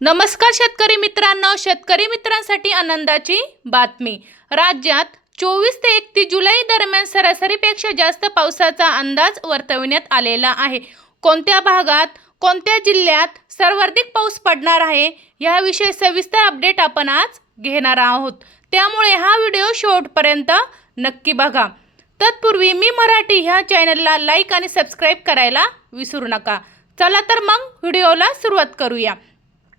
नमस्कार शेतकरी मित्रांनो शेतकरी मित्रांसाठी आनंदाची बातमी. राज्यात चोवीस ते एकतीस जुलै दरम्यान सरासरीपेक्षा जास्त पावसाचा अंदाज वर्तविण्यात आलेला आहे. कोणत्या भागात कोणत्या जिल्ह्यात सर्वाधिक पाऊस पडणार आहे याविषयी सविस्तर अपडेट आपण आज घेणार आहोत. त्यामुळे हा व्हिडिओ शेवटपर्यंत नक्की बघा. तत्पूर्वी मी मराठी ह्या चॅनलला लाईक आणि सबस्क्राईब करायला विसरू नका. चला तर मग व्हिडिओला सुरुवात करूया.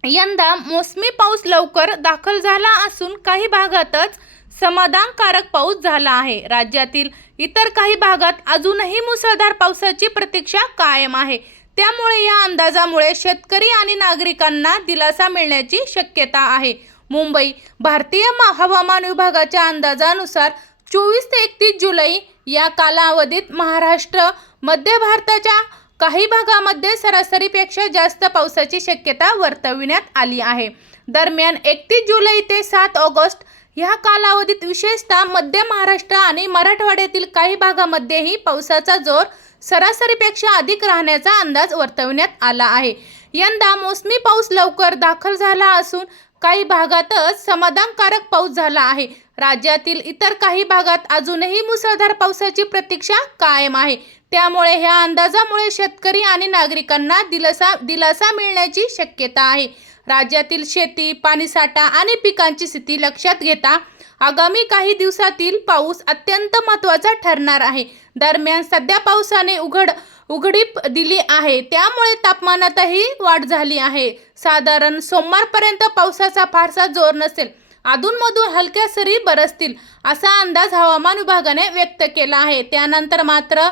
यंदा मोसमी पाऊस लवकर दाखल झाला असून काही भागातच समाधानकारक पाऊस झाला आहे. राज्यातील इतर काही भागात अजूनही मुसळधार पावसाची प्रतीक्षा कायम आहे. त्यामुळे या अंदाजामुळे शेतकरी आणि नागरिकांना दिलासा मिळण्याची शक्यता आहे. मुंबई भारतीय हवामान विभागाच्या अंदाजानुसार चोवीस ते एकतीस जुलै या कालावधीत महाराष्ट्र मध्य भारताच्या काही भागामध्ये सरासरीपेक्षा जास्त पावसाची शक्यता वर्तविण्यात आली आहे. दरम्यान एकतीस जुलै ते सात ऑगस्ट ह्या कालावधीत विशेषतः मध्य महाराष्ट्र आणि मराठवाड्यातील काही भागामध्येही पावसाचा जोर सरासरीपेक्षा अधिक राहण्याचा अंदाज वर्तविण्यात आला आहे. यंदा मोसमी पाऊस लवकर दाखल झाला असून काही भागातच समाधानकारक पाऊस झाला आहे. राज्यातील इतर काही भागात अजूनही मुसळधार पावसाची प्रतीक्षा कायम आहे. त्यामुळे ह्या अंदाजामुळे शेतकरी आणि नागरिकांना दिलासा दिलासा मिळण्याची शक्यता आहे. राज्यातील शेती पाणीसाठा आणि पिकांची स्थिती लक्षात घेता आगामी काही दिवसातील पाऊस अत्यंत महत्त्वाचा ठरणार आहे. दरम्यान सध्या पावसाने उघड उघडीप दिली आहे. त्यामुळे तापमानातही वाढ झाली आहे. साधारण सोमवारपर्यंत पावसाचा फारसा जोर नसेल. अधूनमधून हलक्या सरी बरसतील असा अंदाज हवामान विभागाने व्यक्त केला आहे. त्यानंतर मात्र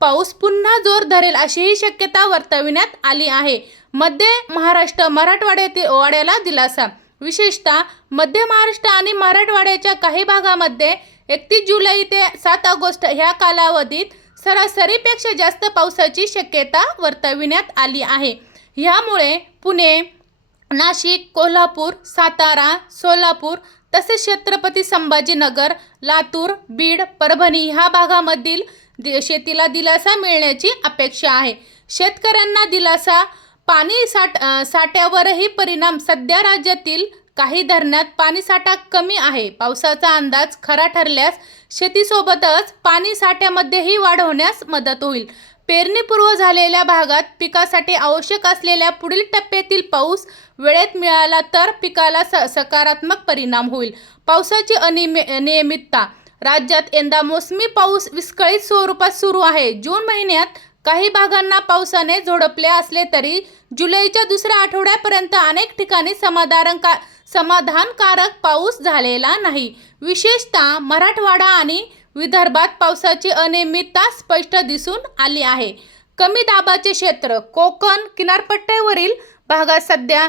पाऊस पुन्हा जोर धरेल अशीही शक्यता वर्तविण्यात आली आहे. मध्य महाराष्ट्र मराठवाड्यातील वाड्याला दिलासा. विशेषतः मध्य महाराष्ट्र आणि मराठवाड्याच्या काही भागामध्ये एकतीस जुलै ते सात ऑगस्ट ह्या कालावधीत सरासरीपेक्षा जास्त पावसाची शक्यता वर्तविण्यात आली आहे. ह्यामुळे पुणे नाशिक कोल्हापूर सातारा सोलापूर तसेच छत्रपती संभाजीनगर लातूर बीड परभणी ह्या भागामधील दि- शेतीला दिलासा मिळण्याची अपेक्षा आहे. शेतकऱ्यांना दिलासा पाणी साठ साठ्यावरही परिणाम सध्या राज्यातील काही धरणात पाणीसाठा कमी आहे. पावसाचा अंदाज खरा ठरल्यास शेतीसोबतच पाणी साठ्यामध्येही वाढ होण्यास मदत होईल. पेरणीपूर्व झालेल्या भागात पिकासाठी आवश्यक असलेल्या पुढील टप्प्यातील पाऊस वेळेत मिळाला तर पिकाला स सकारात्मक परिणाम होईल. पावसाची अनियमि नियमितता राज्यात यंदा मोसमी पाऊस विस्कळीत स्वरूपात सुरू आहे. जून महिन्यात काही भागांना पावसाने झोडपले असले तरी जुलैच्या दुसऱ्या आठवड्यापर्यंत अनेक ठिकाणी समाधान का समाधानकारक पाऊस झालेला नाही. विशेषतः मराठवाडा आणि विदर्भात पावसाची अनियमितता स्पष्ट दिसून आली आहे. कमी दाबाचे क्षेत्र कोकण किनारपट्ट्यावरील भागात सध्या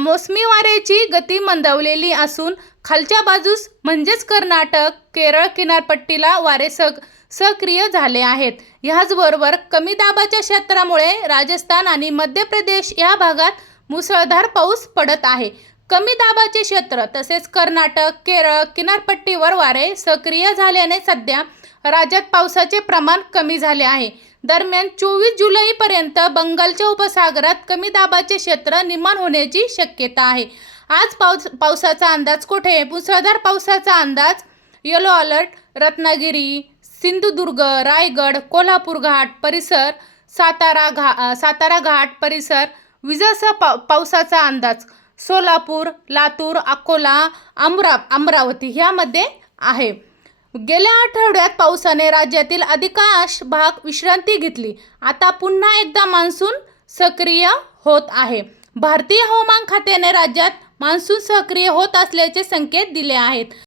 मोसमी वाऱ्याची गती मंदावलेली असून खालच्या बाजूस म्हणजेच कर्नाटक केरळ किनारपट्टीला वारे सग सक्रिय झाले आहेत. ह्याचबरोबर कमी दाबाच्या क्षेत्रामुळे राजस्थान आणि मध्य प्रदेश या भागात मुसळधार पाऊस पडत आहे. कमी दाबाचे क्षेत्र तसेच कर्नाटक केरळ किनारपट्टीवर वारे सक्रिय झाल्याने सध्या राज्यात पावसाचे प्रमाण कमी झाले आहे. दरम्यान चोवीस जुलैपर्यंत बंगालच्या उपसागरात कमी दाबाचे क्षेत्र निर्माण होण्याची शक्यता आहे. आज पाऊस पावसाचा अंदाज कुठे? मुसळधार पावसाचा अंदाज येलो अलर्ट रत्नागिरी सिंधुदुर्ग रायगड कोल्हापूर घाट परिसर सातारा घा सातारा घाट परिसर विजासह पाव पावसाचा अंदाज सोलापूर लातूर अकोला अमरा अमरावती ह्यामध्ये आहे. गेल्या आठवड्यात पावसाने राज्यातील अधिकांश भाग विश्रांती घेतली. आता पुन्हा एकदा मान्सून सक्रिय होत आहे. भारतीय हवामान खात्याने राज्यात मान्सून सक्रिय होत असल्याचे संकेत दिले आहेत.